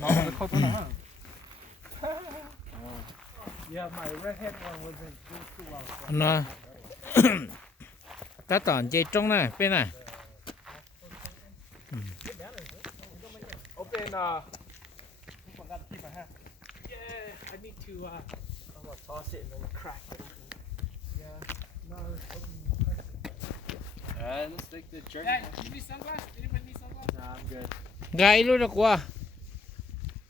나도 커구나. Yeah, my redhead one wasn't too well. nó ta toàn dây trong này bên này Open, forgot to keep my hat. Yeah, I need to, I'm gonna toss it and then crack it. Yeah, no, Let's take the journey. Dad, you need sunglasses? Anybody need sunglasses? Nah, I'm good. gai luôn được qua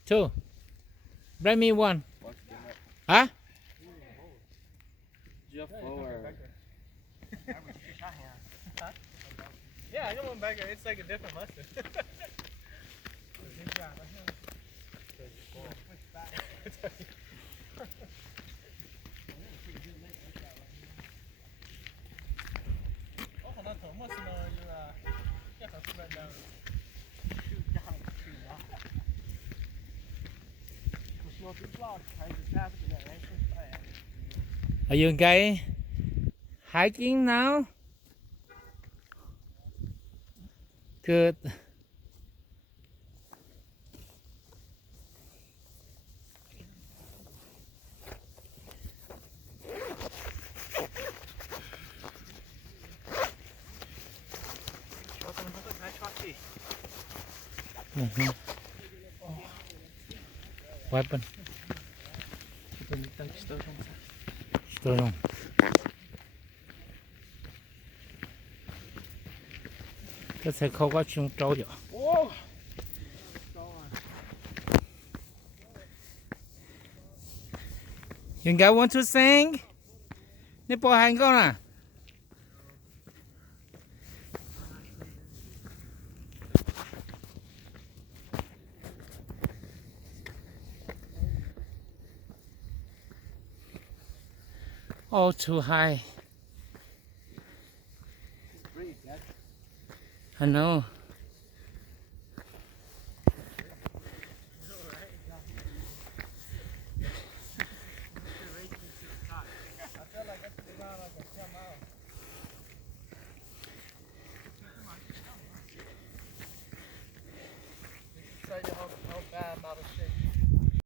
two bring me one hả Jeff or Yeah, I know one back there. It's like a different Mustang. are you guys hiking now good weapon store không cái xe không có chung trâu được you guys want to sing nipple hang con à oh too high I know